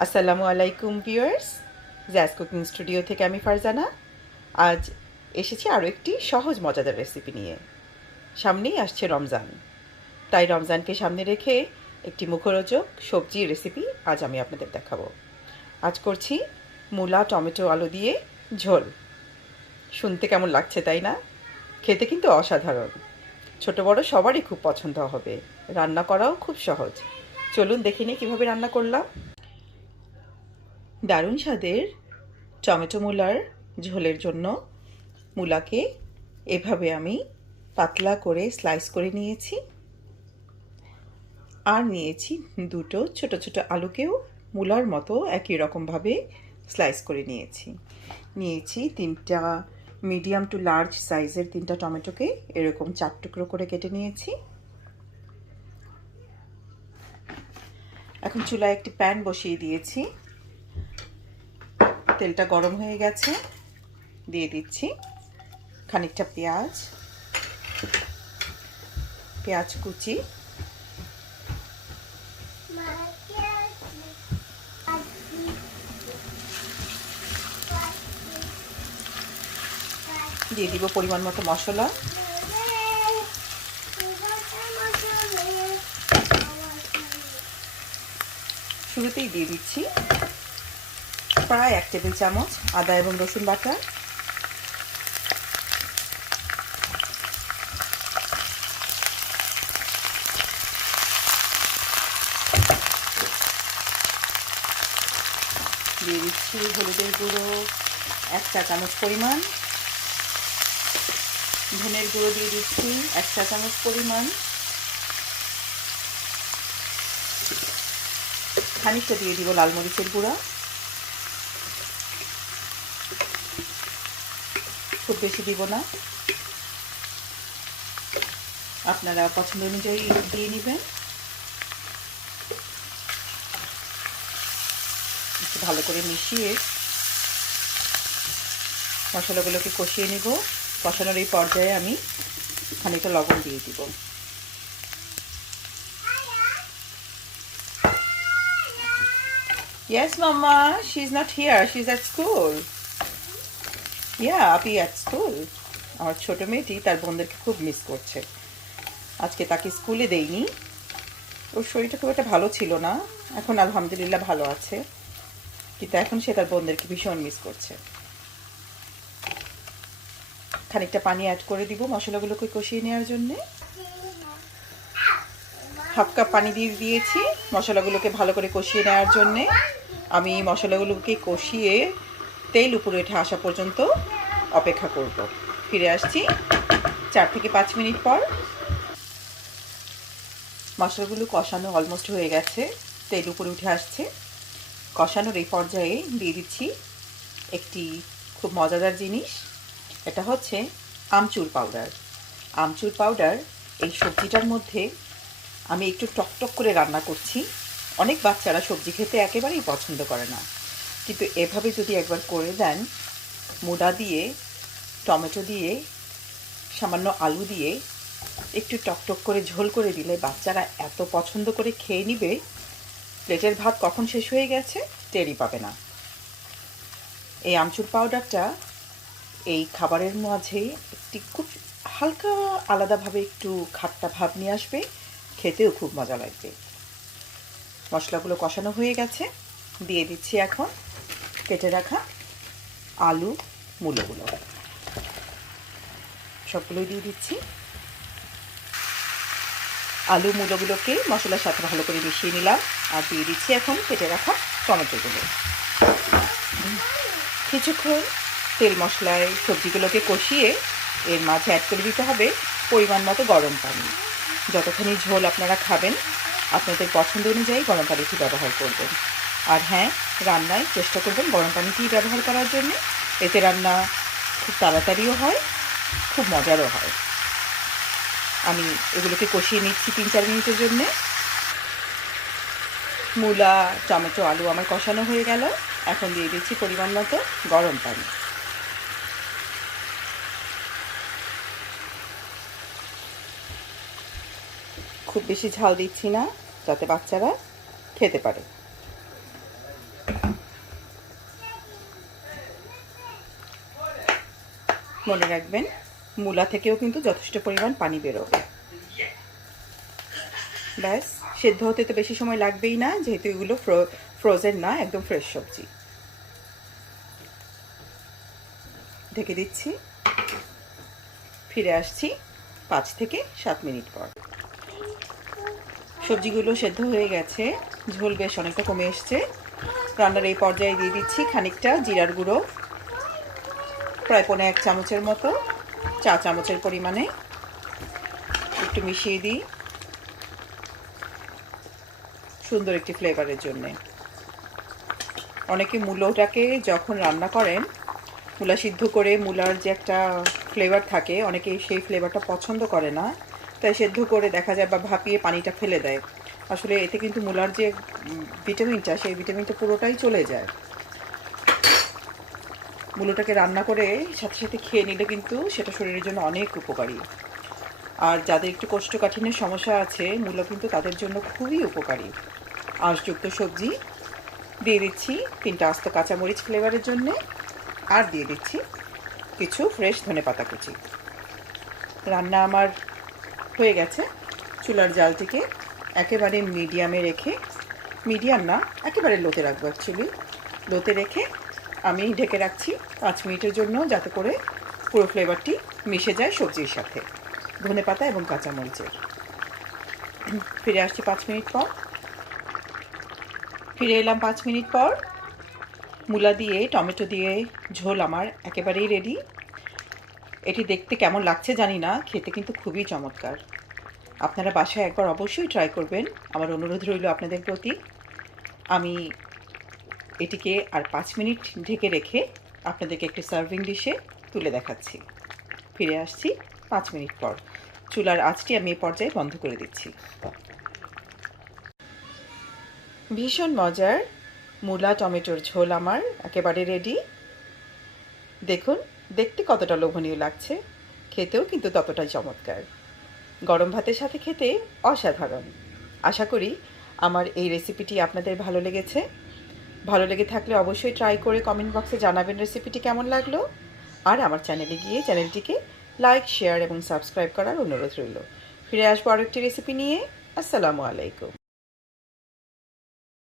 আসসালামু আলাইকুম viewers, jazz cooking studio থেকে আমি ফারজানা। আজ এসেছি আরও একটি সহজ মজাদার রেসিপি নিয়ে। সামনেই আসছে রমজান, তাই রমজানকে সামনে রেখে একটি মুখরোচক সবজির রেসিপি আজ আমি আপনাদের দেখাবো। আজ করছি মূলা টমেটো আলু দিয়ে ঝোল। শুনতে কেমন লাগছে তাই না? খেতে কিন্তু অসাধারণ। ছোট বড় সবারই খুব পছন্দ হবে। রান্না করাও খুব সহজ। চলুন দেখে নিই কীভাবে রান্না করলাম। দারুণ স্বাদের টমেটো মূলার ঝোলের জন্য মূলাকে এভাবে আমি পাতলা করে স্লাইস করে নিয়েছি, আর নিয়েছি দুটো ছোট ছোট আলুকেও মূলার মতো একই রকমভাবে স্লাইস করে নিয়েছি তিনটা মিডিয়াম টু লার্জ সাইজের তিনটা টমেটোকে এরকম 4 টুকরো করে কেটে নিয়েছি। এখন চুলায় একটি প্যান বসিয়ে দিয়েছি, তেলটা গরম হয়ে গেছে। দিয়ে দিচ্ছি খানিকটা পেঁয়াজ কুচি, দিয়ে দিব পরিমাণ মতো মশলা, শুরুতেই দিয়ে দিচ্ছি প্রায় 1 টেবিল চামচ আদা এবং রসুন বাটা, দিয়ে দিচ্ছি হলুদের গুঁড়ো 1 চা চামচ পরিমাণ, ধনের গুঁড়ো দিয়ে দিচ্ছি 1 চা চামচ পরিমাণ, খানিকটা দিয়ে দিব লাল মরিচের গুঁড়া, খুব বেশি দিব না, আপনারা পছন্দ অনুযায়ী দিয়ে নেবেন। একটু ভালো করে মিশিয়ে মশলাগুলোকে কষিয়ে নিব। কষানোর এই পর্যায়ে আমি খানিকটা লবণ দিয়ে দিব। Yes, Mama, she's not here. She's at school. Yeah, Api at school. আমার ছোট মেয়েটি তার বোনদেরকে খুব মিস করছে। আজকে তাকে স্কুলে দেইনি, ওর শরীরটা খুব একটা ভালো ছিল না। এখন আলহামদুলিল্লাহ ভালো আছে, কিন্তু এখন সে তার বোনদেরকে ভীষণ মিস করছে। খানিকটা পানি অ্যাড করে দিব মশলাগুলোকে কষিয়ে নেওয়ার জন্যে। 1/2 কাপ পানি দিয়ে দিয়েছি মশলাগুলোকে ভালো করে কষিয়ে নেওয়ার জন্যে। আমি মশলাগুলোকে কষিয়ে তেল উপরে উঠে আসা পর্যন্ত অপেক্ষা করব। ফিরে আসছি 4 থেকে 5 মিনিট পর। মশলাগুলো কষানো অলমোস্ট হয়ে গেছে, তেল উপরে উঠে আসছে। কষানোর এই পর্যায়ে দিয়ে দিচ্ছি একটি খুব মজাদার জিনিস, এটা হচ্ছে আমচুর পাউডার। আমচুর পাউডার এই সবজিটার মধ্যে আমি একটু টকটক করে রান্না করছি। অনেক বাচ্চারা সবজি খেতে একেবারেই পছন্দ করে না, কিন্তু এভাবে যদি একবার করে দেন, মূলা দিয়ে টমেটো দিয়ে সামান্য আলু দিয়ে একটু টকটক করে ঝোল করে দিলে বাচ্চারা এত পছন্দ করে খেয়ে নিবে, প্লেটের ভাত কখন শেষ হয়ে গেছে টেরই পাবে না। এই আমচুর পাউডারটা এই খাবারের মাঝে একটি খুব হালকা আলাদাভাবে একটু খাট্টা ভাব নিয়ে আসবে, খেতেও খুব মজা লাগবে। মশলাগুলো কষানো হয়ে গেছে, দিয়ে দিচ্ছি এখন কেটে রাখা আলু মূলগুলো, সবগুলোই দিয়ে দিচ্ছি। আলু মূলগুলোকে মশলার সাথে ভালো করে মিশিয়ে নিলাম, আর দিয়ে দিচ্ছি এখন কেটে রাখা টমেটোগুলো। কিছুক্ষণ তেল মশলায় সবজিগুলোকে কষিয়ে এর মাঝে অ্যাড করে দিতে হবে পরিমাণ মতো গরম পানি। যতখানি ঝোল আপনারা খাবেন আপনাদের পছন্দ অনুযায়ী গরম পানিটি ব্যবহার করবেন। আর হ্যাঁ, রান্নায় চেষ্টা করবেন গরম পানিটি ব্যবহার করার জন্য, এতে রান্না খুব তাড়াতাড়িও হয়, খুব মজারও হয়। আমি এগুলোকে কষিয়ে নিচ্ছি 3-4 মিনিটের জন্যে। মূলা টমেটো আলু আমার কষানো হয়ে গেল, এখন দিয়ে দিচ্ছি পরিমাণ মতো গরম পানি। খুব বেশি ঝাল দিচ্ছি না, যাতে বাচ্চারা খেতে পারে। মনে রাখবেন মূলা থেকেও কিন্তু যথেষ্ট পরিমাণ পানি বেরোবে। ব্যাস, সেদ্ধ হতে তো বেশি সময় লাগবেই না, যেহেতু এগুলো ফ্রোজেন না, একদম ফ্রেশ সবজি। ঢেকে দিচ্ছি, ফিরে আসছি 5 থেকে 7 মিনিট পর। সবজিগুলো সেদ্ধ হয়ে গেছে, ঝোল বেশ অনেকটা কমে এসছে। রান্নার এই পর্যায়ে দিয়ে দিচ্ছি খানিকটা জিরার গুঁড়ো, প্রায় 1 চামচের মতো, 4 চামচের পরিমাণে। একটু মিশিয়ে দিই সুন্দর একটি ফ্লেভারের জন্যে। অনেকে মূলোটাকে যখন রান্না করেন, মূলা সিদ্ধ করে মূলার যে একটা ফ্লেভার থাকে, অনেকে সেই ফ্লেভারটা পছন্দ করে না, তাই সেদ্ধ করে দেখা যায় বা ভাপিয়ে পানিটা ফেলে দেয়। আসলে এতে কিন্তু মূলার যে ভিটামিনটা, সেই ভিটামিনটা পুরোটাই চলে যায়। মূলোটাকে রান্না করে সাথে সাথে খেয়ে নিলে কিন্তু সেটা শরীরের জন্য অনেক উপকারী। আর যাদের একটু কোষ্ঠকাঠিন্যের সমস্যা আছে, মূলো কিন্তু তাদের জন্য খুবই উপকারী। আঁশযুক্ত সবজি। দিয়ে দিচ্ছি 3টা আস্ত কাঁচামরিচ ফ্লেভারের জন্যে, আর দিয়ে দিচ্ছি কিছু ফ্রেশ ধনেপাতা কুচি। রান্না আমার হয়ে গেছে। চুলার জালটিকে একেবারে মিডিয়ামে রেখে, মিডিয়াম না, একেবারে লোতে রাখবো অ্যাকচুয়ালি। লোতে রেখে আমি ঢেকে রাখছি 5 মিনিটের জন্য, যাতে করে পুরো ফ্লেভারটি মিশে যায় সবজির সাথে, ধনেপাতা এবং কাঁচামরিচের। ফিরে আসছি 5 মিনিট পর। ফিরে এলাম 5 মিনিট পর। মূলা দিয়ে টমেটো দিয়ে ঝোল আমার একেবারেই রেডি। এটি দেখতে কেমন লাগছে জানি না, খেতে কিন্তু খুবই চমৎকার। আপনারা বাসায় একবার অবশ্যই ট্রাই করবেন, আমার অনুরোধ রইল আপনাদের প্রতি। আমি এটিকে আর 5 মিনিট ঢেকে রেখে আপনাদেরকে একটি সার্ভিং ডিশে তুলে দেখাচ্ছি। ফিরে আসছি 5 মিনিট পর। চুলার আঁচটি আমি এই পর্যায়ে বন্ধ করে দিচ্ছি। ভীষণ মজার মূলা টমেটোর ঝোল আমার একেবারে রেডি। দেখুন দেখতে কতটা লোভনীয় লাগছে, খেতেও কিন্তু ততটাই চমৎকার। গরম ভাতের সাথে খেতে অসাধারণ। আশা করি আমার এই রেসিপিটি আপনাদের ভালো লেগেছে। ভালো লেগে থাকলে অবশ্যই ট্রাই করে কমেন্ট বক্সে জানাবেন রেসিপিটি কেমন লাগলো। আর আমার চ্যানেলে গিয়ে চ্যানেলটিকে লাইক, শেয়ার এবং সাবস্ক্রাইব করার অনুরোধ রইল। ফিরে আসবো আরেকটি রেসিপি নিয়ে। আসসালামু আলাইকুম।